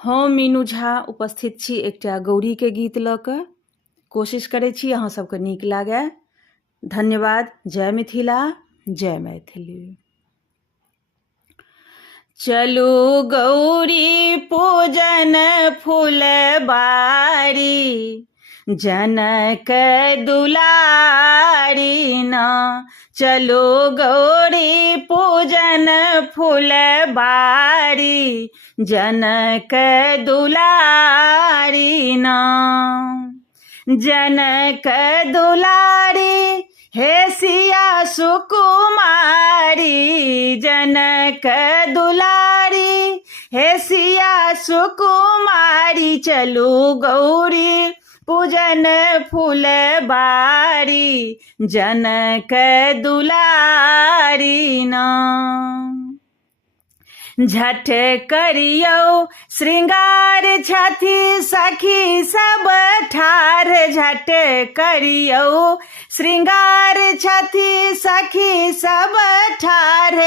हम मीनू झा उपस्थित छी एकटा गौरीके गीत लऽ कऽ। कोशिश करै छी अहाँ सबके नीक लागै। धन्यवाद। जय मिथिला, जय मैथिली। चलू गौरी पूजन फुलबारी, जनक दुलारी ना। चलो गौरी पूजन फुलबारी, जनक दुलारी ना। जनक दुलारी हे सिया सुकुमारी, जनक दुलारी हे सिया सुकुमारी। चलू गौरी पूजन फुलबारी, जनक दुलारी ना। झट करियौ श्रृंगार छथि सखी सब ठाढ़, झट करियौ श्रृंगार छथि सखी सब ठाढ़।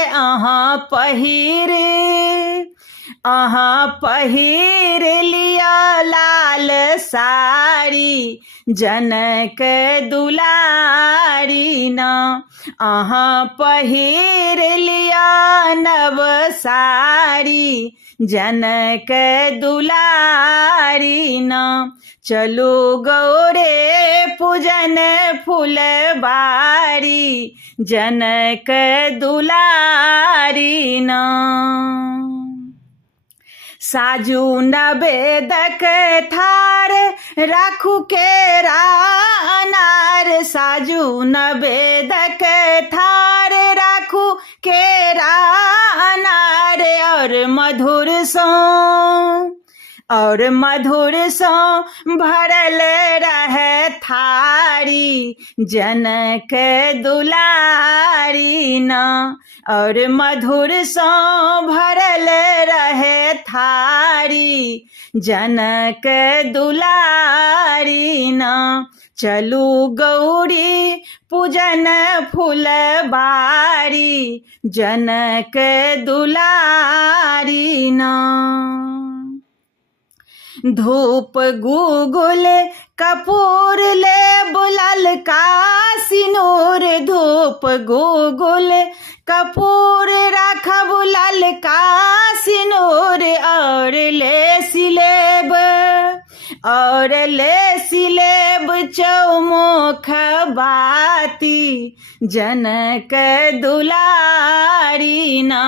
अहाँ पहिर लिया लाल साड़ी, जनक दुलारी ना। अहाँ पहिर लिया नव साड़ी, जनक दुलारी ना। चलो गौरे पूजन फुलबारी, जनक दुलारी ना। साजू नवेदक थार राखू केरा अनार, साजू नवेदक थार राखू केरा अनार। और मधुर सो भरल रहे थारी, जनक दुलारी ना। और मधुर सो भरल रहे थारी, जनक दुलारी ना। चलू गौरी पूजन फुलबारी, जनक दुलारी ना। धूप गुगुल कपूर ले बुलल का सिनूर, धूप गुगुल कपूर रखब ललका सिनूर। और ले सिलेब चौमुख बाती, जनक दुलारी ना।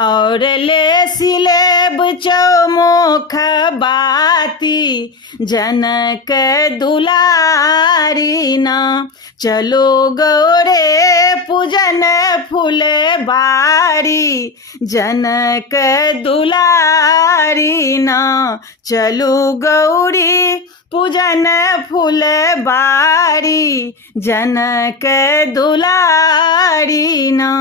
और ले सिलेब चौमुख बाती, जनक दुलारी ना। चलो गौरे पूजन फुलबारी, जनक दुलारी ना। चलो गौरी पूजन फुलबारी, जनक दुलारी ना।